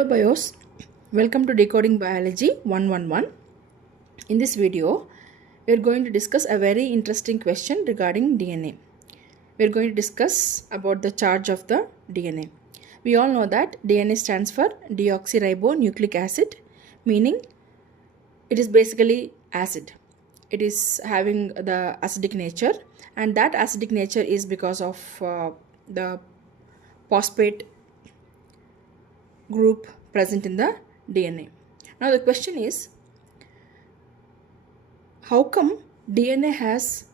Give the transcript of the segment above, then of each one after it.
Hello bios, welcome to Decoding Biology 111. In this video, we are going to discuss a very interesting question regarding DNA. We are going to discuss about the charge of the DNA. We all know that DNA stands for deoxyribonucleic acid, meaning it is basically acid. It is having the acidic nature, and that acidic nature is because of the phosphate group present in the DNA. Now the question is, how come DNA has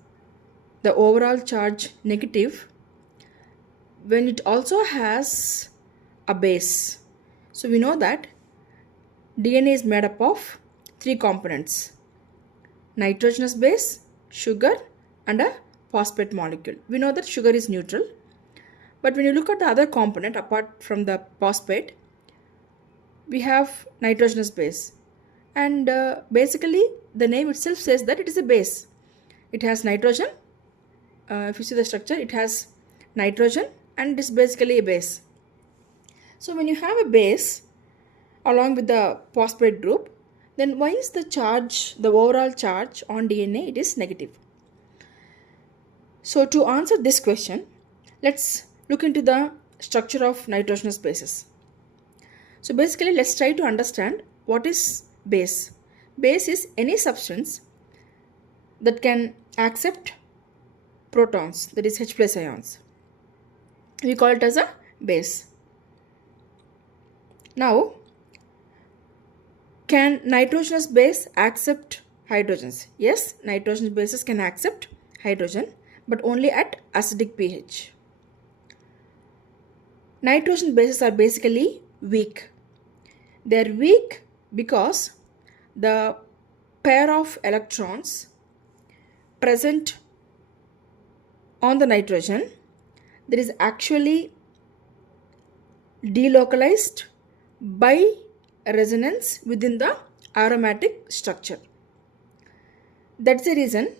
the overall charge negative when it also has a base? So we know that DNA is made up of three components: nitrogenous base, sugar, and a phosphate molecule. We know that sugar is neutral, but when you look at the other component apart from the phosphate, we have nitrogenous base, and basically the name itself says that it is a base. It has nitrogen. If you see the structure, it has nitrogen and it is basically a base. So when you have a base along with the phosphate group, then why is the overall charge on DNA, it is negative? So to answer this question, let's look into the structure of nitrogenous bases. So basically, let's try to understand what is base. Base is any substance that can accept protons, that is H plus ions. We call it as a base. Now, can nitrogenous base accept hydrogens? Yes, nitrogenous bases can accept hydrogen, but only at acidic pH. Nitrogen bases are basically weak. They are weak because the pair of electrons present on the nitrogen, that is actually delocalized by resonance within the aromatic structure. That's the reason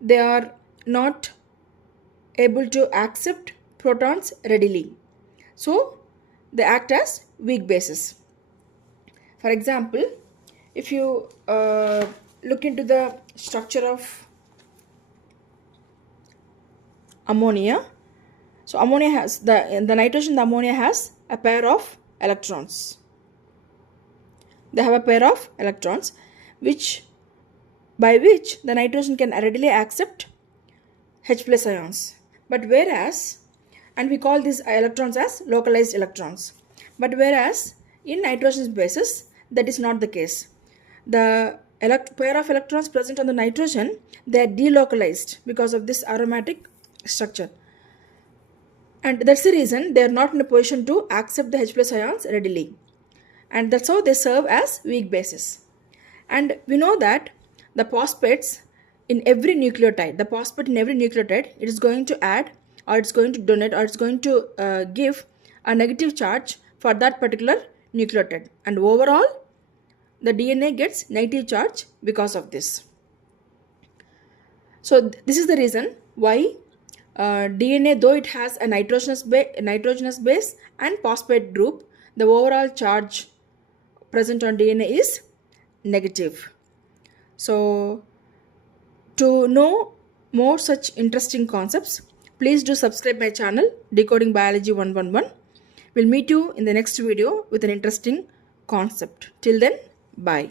they are not able to accept protons readily. So they act as weak bases. For example, if you look into the structure of ammonia, so ammonia has the nitrogen, the ammonia has a pair of electrons. They have a pair of electrons by which the nitrogen can readily accept H plus ions. But whereas, and we call these electrons as localized electrons. But whereas in nitrogen bases, that is not the case. The pair of electrons present on the nitrogen, they are delocalized because of this aromatic structure. And that's the reason they are not in a position to accept the H plus ions readily. And that's how they serve as weak bases. And we know that the phosphates in every nucleotide, it is going to add, or it's going to donate, or it's going to give a negative charge for that particular nucleotide, and overall the DNA gets negative charge because of this. So this is the reason why DNA, though it has a nitrogenous base and phosphate group, the overall charge present on DNA is negative. So to know more such interesting concepts, please do subscribe my channel Decoding Biology 111. We'll meet you in the next video with an interesting concept. Till then, bye.